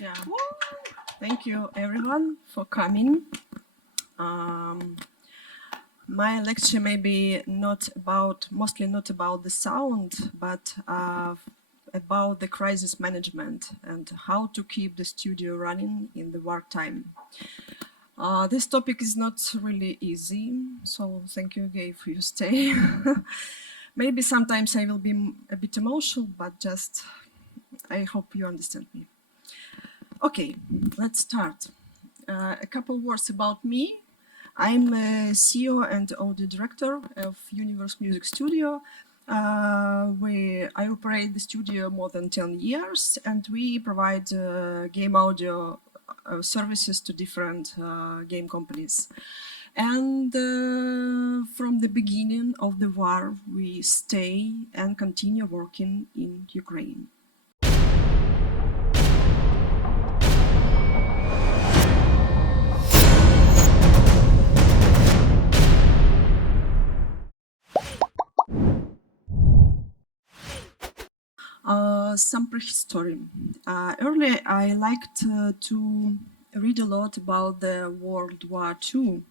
Yeah. Thank you everyone for coming. My lecture may be mostly not about the sound, but about the crisis management and how to keep the studio running in the wartime. This topic is not really easy, so thank you again for your stay. Maybe sometimes I will be a bit emotional, but just I hope you understand me. Okay, let's start. A couple words about me. I'm a CEO and audio director of Universe Music Studio. I operate the studio more than 10 years, and we provide game audio services to different game companies. And from the beginning of the war, we stay and continue working in Ukraine. Some prehistory. Earlier, I liked to read a lot about the World War II.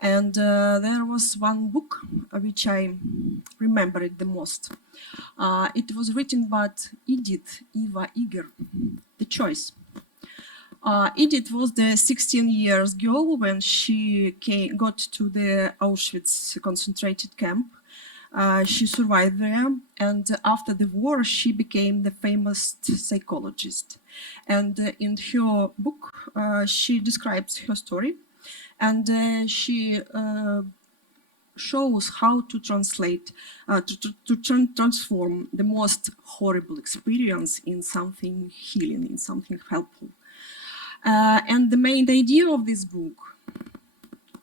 And there was one book which I remembered the most. It was written by Edith Eva Eger, The Choice. Edith was the 16 years girl when she got to the Auschwitz concentrated camp. She survived there, and after the war, she became the famous psychologist. And in her book, she describes her story, and she shows how to translate, to transform the most horrible experience in something healing, in something helpful. And the main idea of this book: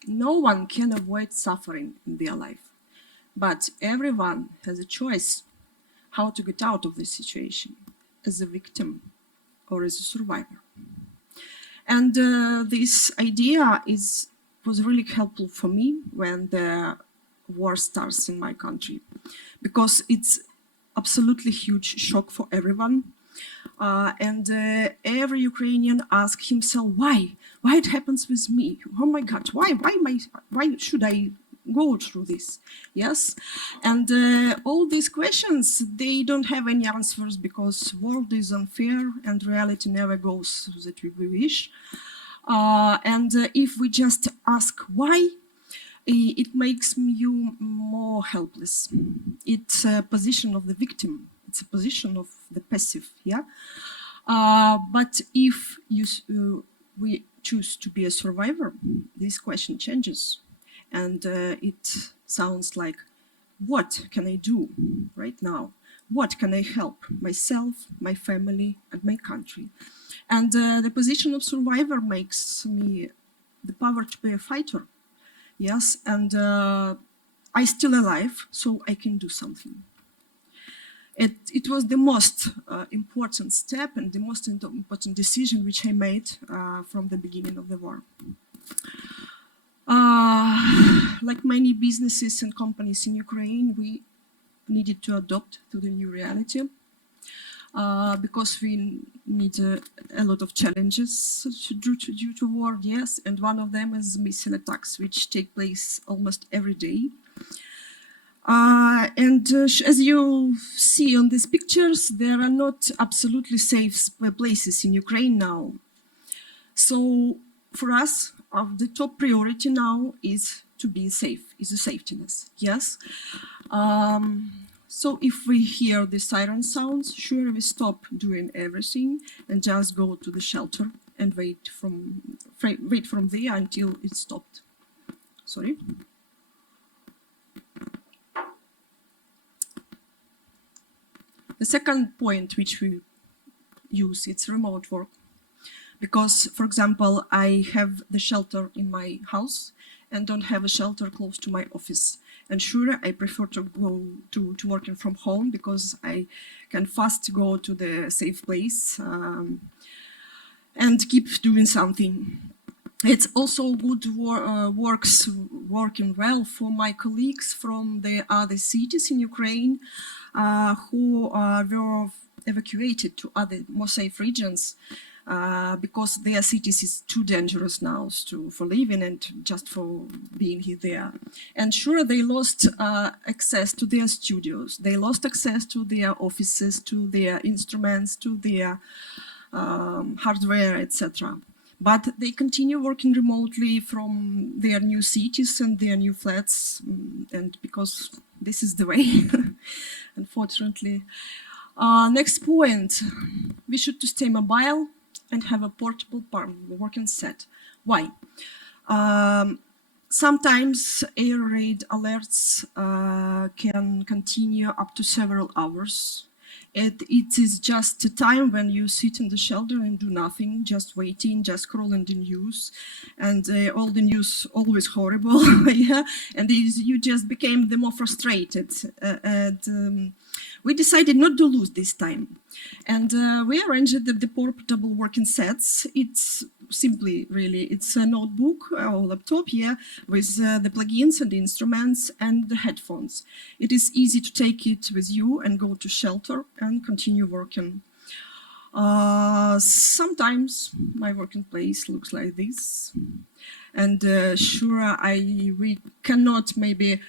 no one can avoid suffering in their life. But everyone has a choice how to get out of this situation, as a victim or as a survivor. And this idea was really helpful for me when the war starts in my country, because it's absolutely huge shock for everyone. And every Ukrainian asks himself, why it happens with me? Oh my God, why should I go through this? Yes, and all these questions, they don't have any answers, because world is unfair and reality never goes that we wish. And if we just ask why, it makes you more helpless. It's a position of the victim. It's a position of the passive. Yeah. But if we choose to be a survivor, this question changes. And it sounds like, what can I do right now? What can I help myself, my family, and my country? And the position of survivor makes me the power to be a fighter. Yes, and I'm still alive, so I can do something. It was the most important step and the most important decision which I made from the beginning of the war. Like many businesses and companies in Ukraine, we needed to adapt to the new reality, because we need a lot of challenges due to war, yes, and one of them is missile attacks, which take place almost every day. And as you see on these pictures, there are not absolutely safe places in Ukraine now. So for us, the top priority now is to be safe, is a safetyness, yes. So if we hear the siren sounds, sure, we stop doing everything and just go to the shelter and wait from there until it's stopped. Sorry. The second point which we use, it's remote work. Because, for example, I have the shelter in my house and don't have a shelter close to my office. And sure, I prefer to go to working from home, because I can fast go to the safe place and keep doing something. It's also good working well for my colleagues from the other cities in Ukraine who were evacuated to other more safe regions. because their cities is too dangerous now for living and just for being here there. And sure, they lost access to their studios. They lost access to their offices, to their instruments, to their hardware, etc. But they continue working remotely from their new cities and their new flats, and because this is the way, unfortunately. Next point, we should to stay mobile and have a portable working set. Why? Sometimes air raid alerts can continue up to several hours. It is just a time when you sit in the shelter and do nothing, just waiting, just scrolling the news, and all the news always horrible, yeah. And you just became the more frustrated. We decided not to lose this time, and we arranged the portable working sets. It's simply, really, it's a notebook or laptop here with the plugins and the instruments and the headphones. It is easy to take it with you and go to shelter and continue working. Sometimes my working place looks like this, and sure, we cannot maybe.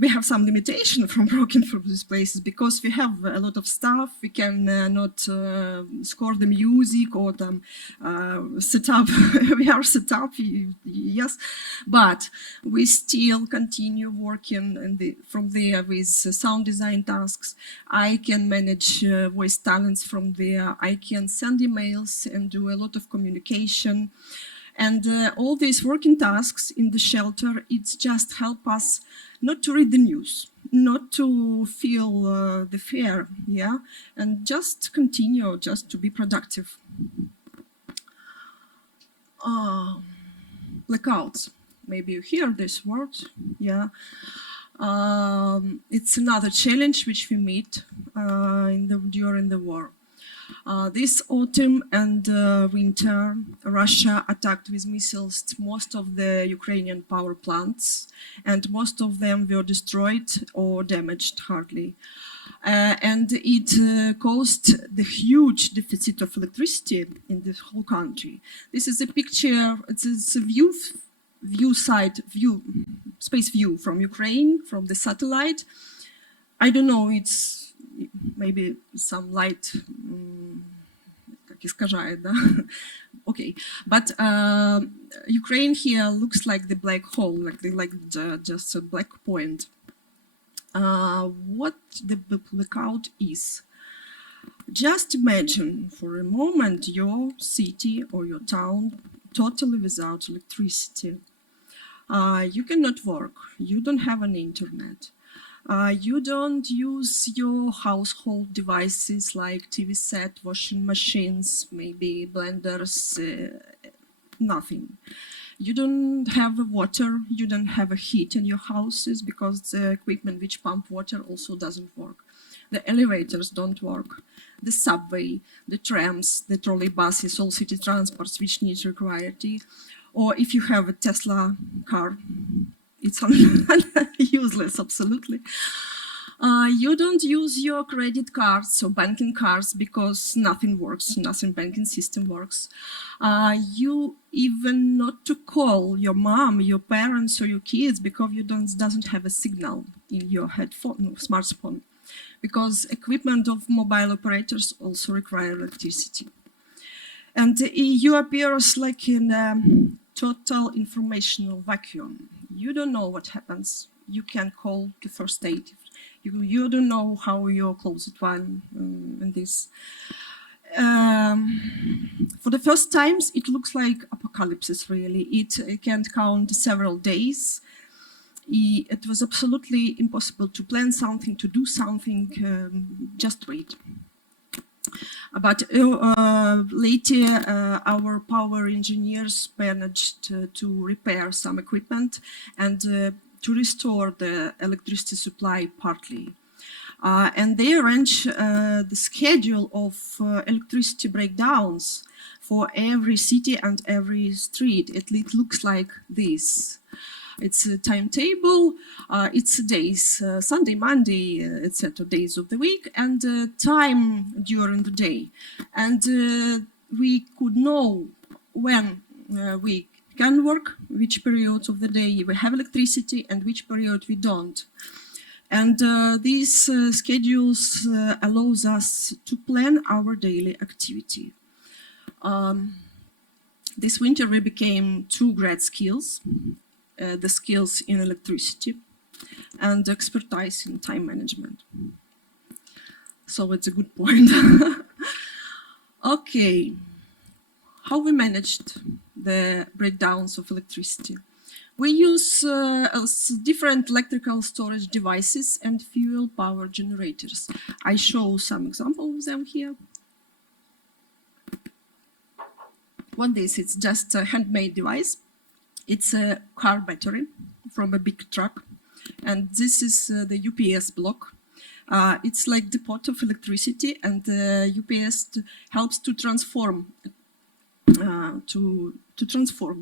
We have some limitation from working from these places because we have a lot of stuff. We can not score the music or set up. We are set up, yes, but we still continue working from there with sound design tasks. I can manage voice talents from there. I can send emails and do a lot of communication. And all these working tasks in the shelter, it's just help us not to read the news, not to feel the fear, yeah, and just continue, just to be productive. Blackouts, maybe you hear this word, yeah. It's another challenge which we meet during the war. This autumn and winter, Russia attacked with missiles most of the Ukrainian power plants, and most of them were destroyed or damaged hardly. And it caused the huge deficit of electricity in the whole country. This is a picture, it's a space view from Ukraine, from the satellite. I don't know, it's maybe some light, okay, but Ukraine here looks like the black hole, just a black point. What the blackout is? Just imagine for a moment your city or your town totally without electricity. You cannot work, you don't have an internet. You don't use your household devices like TV set, washing machines, maybe blenders, nothing. You don't have water, you don't have a heat in your houses because the equipment which pump water also doesn't work. The elevators don't work. The subway, the trams, the trolley buses, all city transports which need electricity. Or if you have a Tesla car, it's useless, absolutely. You don't use your credit cards or banking cards because nothing works, nothing banking system works. You even not to call your mom, your parents, or your kids because you doesn't have a signal in your smartphone, because equipment of mobile operators also require electricity. And you appears like in a total informational vacuum. You don't know what happens. You can call the first aid. You don't know how your closest one and this. For the first times, it looks like apocalypse, really. It can count several days. It was absolutely impossible to plan something, to do something, just wait. But later, our power engineers managed to repair some equipment and to restore the electricity supply partly. And they arrange the schedule of electricity breakdowns for every city and every street. It looks like this. It's a timetable, it's days, Sunday, Monday, etc., days of the week, and time during the day. And we could know when we can work, which periods of the day we have electricity and which period we don't. And these schedules allows us to plan our daily activity. This winter we became two great skills, the skills in electricity and expertise in time management. So it's a good point. Okay, how we managed the breakdowns of electricity. We use different electrical storage devices and fuel power generators. I show some examples of them here. One is, it's just a handmade device. It's a car battery from a big truck. And this is the UPS block. It's like the pot of electricity, and UPS helps to transform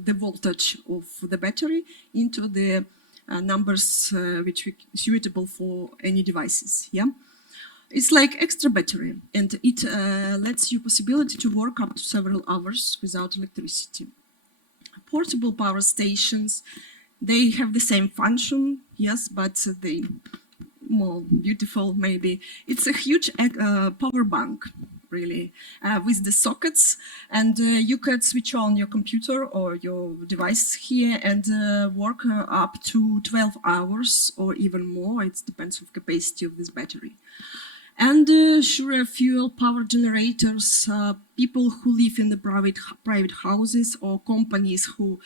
the voltage of the battery into the numbers which are suitable for any devices. Yeah, it's like extra battery, and it lets you possibility to work up to several hours without electricity. Portable power stations, they have the same function, yes, but they more beautiful maybe. It's a huge power bank, really, with the sockets, and you could switch on your computer or your device here and work up to 12 hours or even more. It depends on the capacity of this battery. And sure, fuel power generators, people who live in the private houses or companies who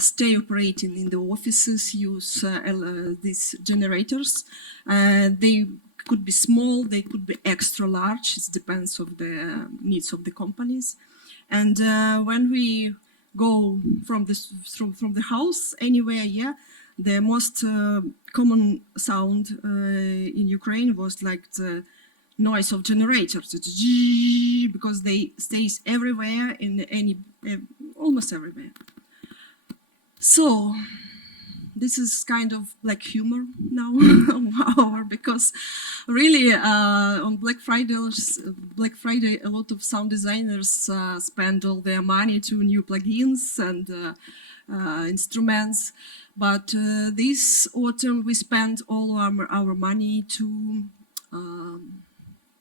stay operating in the offices use these generators. They could be small, they could be extra large. It depends on the needs of the companies. And when we go from the house anywhere, yeah, the most common sound in Ukraine was like the noise of generators. It's because they stays everywhere in almost everywhere. So this is kind of black humor now, because really on Black Friday, a lot of sound designers spend all their money to new plugins and instruments. But this autumn we spent all our money to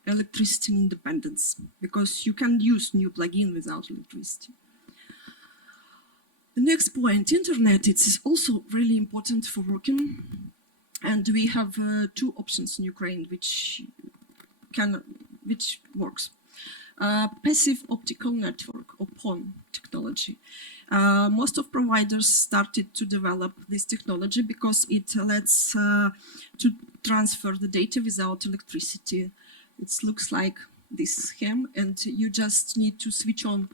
electricity independence, because you can use new plugin without electricity. The next point, internet, it's also really important for working. And we have two options in Ukraine which works. Passive optical network, or PON technology. Most of providers started to develop this technology because it lets to transfer the data without electricity. It looks like this scheme, and you just need to switch on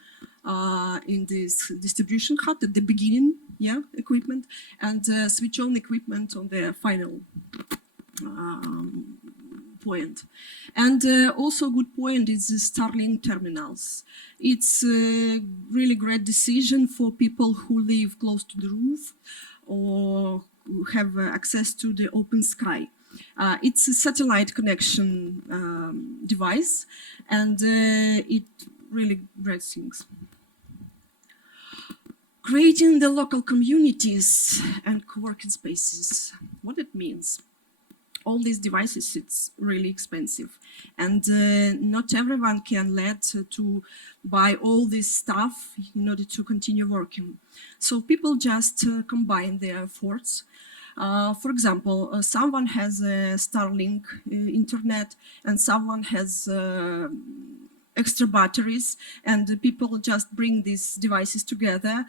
in this distribution hut at the beginning, yeah, equipment, and switch on equipment on the final point. And also good point is the Starlink terminals. It's a really great decision for people who live close to the roof or who have access to the open sky. It's a satellite connection device, and it really great things. Creating the local communities and co-working spaces. What it means? All these devices, it's really expensive, and not everyone can let to buy all this stuff in order to continue working. So people just combine their efforts. For example, someone has a Starlink internet, and someone has extra batteries, and people just bring these devices together,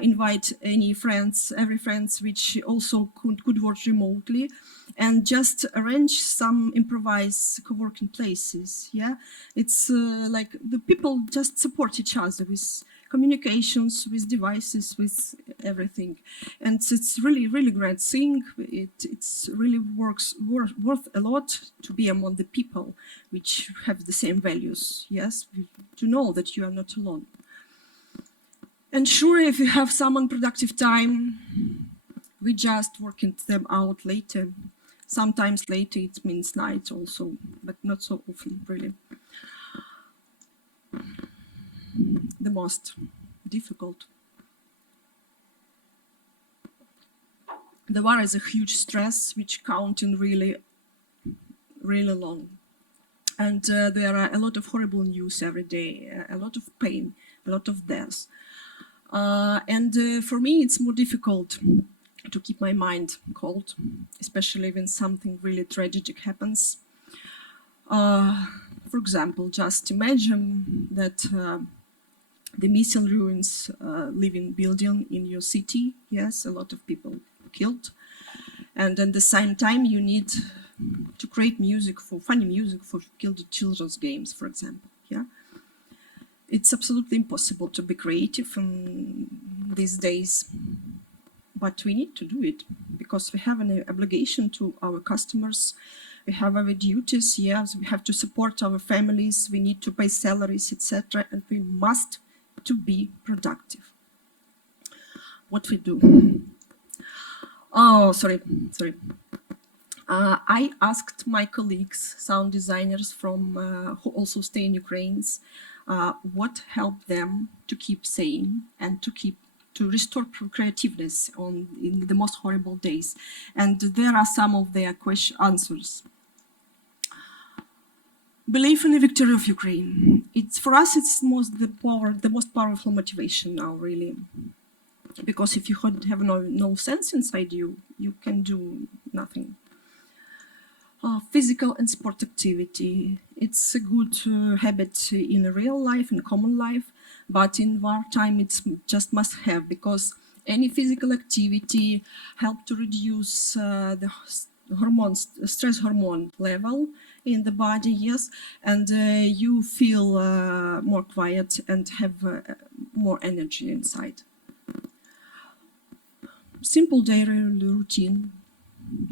invite every friends which also could work remotely, and just arrange some improvised co-working places. Yeah, it's like the people just support each other with communications, with devices, with everything, and it's really great thing. It's really worth a lot to be among the people which have the same values. Yes, to know that you are not alone. And sure, if you have some unproductive time, we just working them out later. Sometimes later it means night also, but not so often, really. the most difficult. The war is a huge stress which counting really long. And there are a lot of horrible news every day, a lot of pain, a lot of death. For me, it's more difficult to keep my mind cold, especially when something really tragic happens. For example, just imagine that the missile ruins living building in your city. Yes, a lot of people killed. And at the same time, you need to create music for funny music for killed children's games, for example. Yeah, it's absolutely impossible to be creative in these days, but we need to do it because we have an obligation to our customers. We have our duties. Yes, we have to support our families. We need to pay salaries, etc., and we must to be productive. What we do? Oh, sorry. I asked my colleagues, sound designers from who also stay in Ukraine, what helped them to keep sane and to restore creativeness in the most horrible days. And there are some of their answers. Believe in the victory of Ukraine. For us, it's the most powerful motivation now, really. Because if you have no sense inside you, you can do nothing. Physical and sport activity. It's a good habit in real life, in common life, but in wartime it's just must have, because any physical activity helps to reduce the stress hormone level in the body, yes, and you feel more quiet and have more energy inside. Simple daily routine,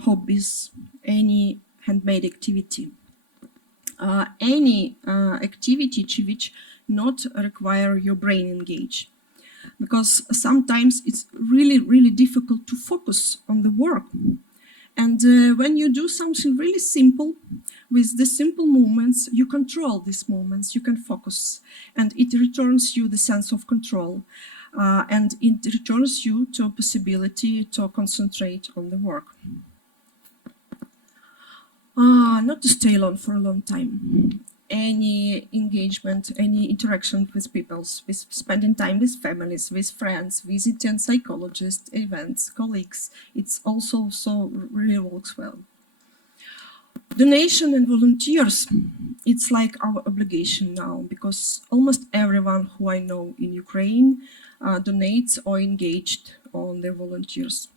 hobbies, any handmade activity, any activity which not require your brain engage, because sometimes it's really difficult to focus on the work. And when you do something really simple, with the simple movements, you control these movements, you can focus, and it returns you the sense of control, and it returns you to a possibility to concentrate on the work. Not to stay alone for a long time. Any engagement, any interaction with people, with spending time with families, with friends, visiting psychologists, events, colleagues, it's also so really works well. Donation and volunteers, it's like our obligation now, because almost everyone who I know in Ukraine donates or engaged on their volunteers.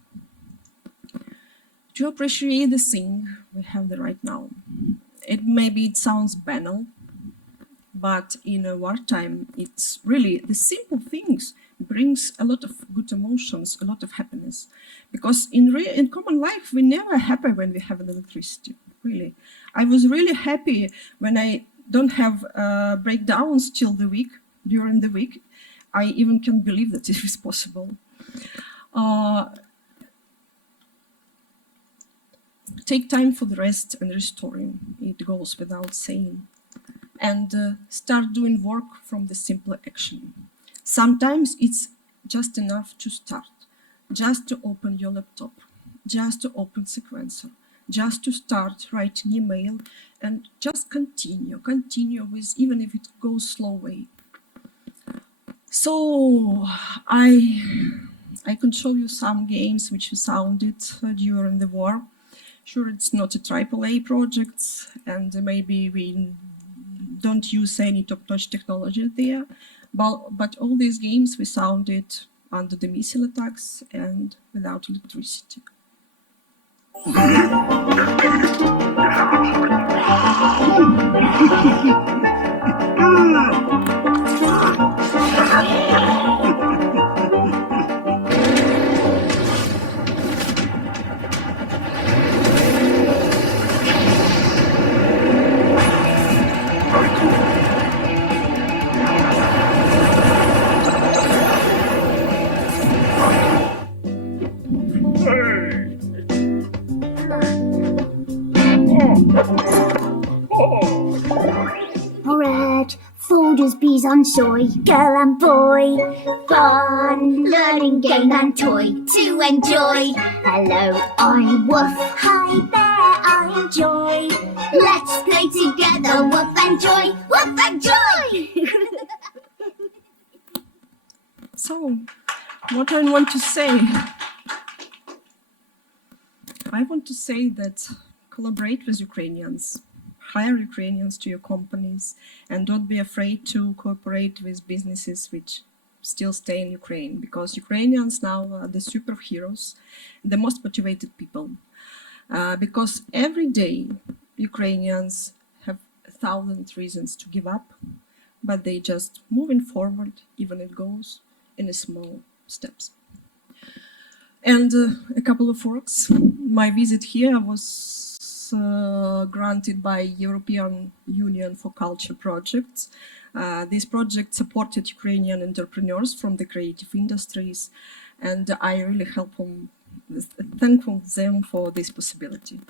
To appreciate the thing we have right now. Maybe it sounds banal, but in a wartime, it's really the simple things brings a lot of good emotions, a lot of happiness. Because in common life, we're never happy when we have electricity, really. I was really happy when I don't have breakdowns during the week. I even can't believe that it is possible. Take time for the rest and restoring. It goes without saying. And start doing work from the simple action. Sometimes it's just enough to start, just to open your laptop, just to open sequencer, just to start writing email, and just continue with, even if it goes slow way. So I can show you some games which we sounded during the war. Sure, it's not a AAA project, and maybe we don't use any top-notch technology there, but all these games we sounded under the missile attacks and without electricity. Alright, soldiers be Parties on soy, girl and boy. Fun, learning, game and toy to enjoy. Hello, I'm Woof. Hi there, I'm Joy. Let's play together, Woof and Joy. Woof and Joy! So, what I want to say, I want to say that collaborate with Ukrainians, hire Ukrainians to your companies, and don't be afraid to cooperate with businesses which still stay in Ukraine, because Ukrainians now are the superheroes, the most motivated people, because every day Ukrainians have 1,000 reasons to give up, but they just moving forward, even it goes in small steps. And a couple of works. My visit here was granted by European Union for Culture projects. This project supported Ukrainian entrepreneurs from the creative industries, and I really thankful them for this possibility.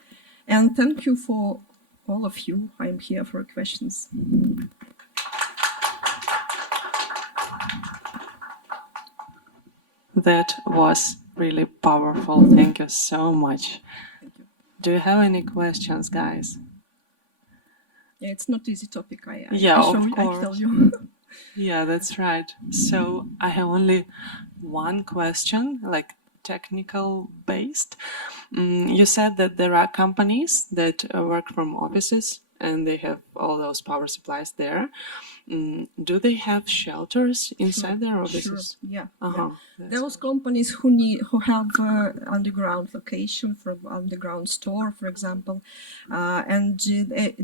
And thank you for all of you. I'm here for questions. That was really powerful. Thank you so much. Thank you. Do you have any questions, guys? Yeah, it's not easy topic. Yeah, of I course. tell you. Yeah, that's right. So I have only one question, like technical based. You said that there are companies that work from offices and they have all those power supplies there. Do they have shelters inside their offices? Sure. Yeah. Uh-huh. Yeah. Those companies who have underground location, from underground store, for example, and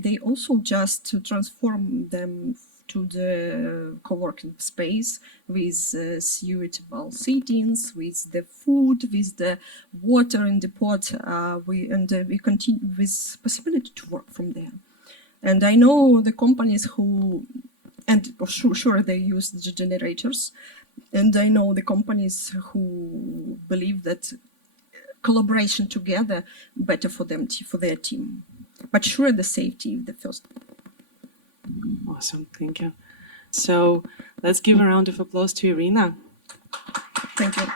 they also just transform them to the co-working space with suitable seatings, with the food, with the water in the pot. We continue with possibility to work from there. And I know the companies who, and sure they use the generators, and I know the companies who believe that collaboration together better for them, for their team. But sure, the safety the first. Awesome, thank you. So let's give a round of applause to Irina. Thank you.